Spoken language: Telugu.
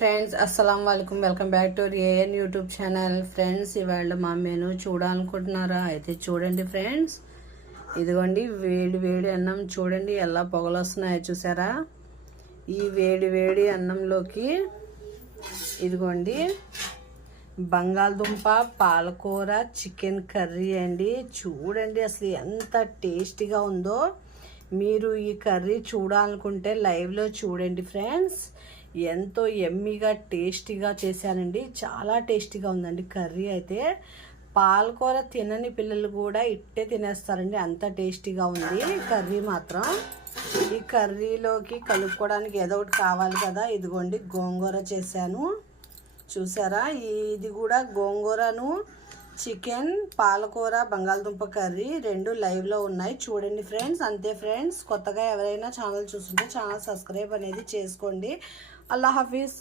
ఫ్రెండ్స్ అస్సలం వాలేకుమ్ welcome back to AN YouTube channel. Friends ఇవాళ మా మెనూ చూడాలనుకుంటున్నారా? అయితే చూడండి ఫ్రెండ్స్, ఇదిగోండి వేడి వేడి అన్నం చూడండి ఎలా పొగలు వస్తున్నాయో చూసారా. ఈ వేడి వేడి అన్నంలోకి ఇదిగోండి బంగాళదుంప పాలకూర చికెన్ కర్రీ అండి. చూడండి అసలు ఎంత టేస్టీగా ఉందో. మీరు ఈ కర్రీ చూడాలనుకుంటే లైవ్లో చూడండి ఫ్రెండ్స్. ఎంతో ఎమ్మీగా టేస్టీగా చేశానండి. చాలా టేస్టీగా ఉందండి కర్రీ అయితే. పాలకూర తినని పిల్లలు కూడా ఇట్టే తినేస్తారండి, అంత టేస్టీగా ఉంది కర్రీ మాత్రం. ఈ కర్రీలోకి కలుపుకోవడానికి ఏదో ఒకటి కావాలి కదా. ఇదిగోండి గోంగూర చేశాను చూసారా. ఇది కూడా గోంగూరను చికెన్ పాలకూర బంగాళదుంప కర్రీ రెండు లైవ్లో ఉన్నాయి చూడండి ఫ్రెండ్స్. అంతే ఫ్రెండ్స్, కొత్తగా ఎవరైనా ఛానల్ చూస్తుంటే ఛానల్ సబ్స్క్రైబ్ అనేది చేసుకోండి. అల్లా హాఫీజ్.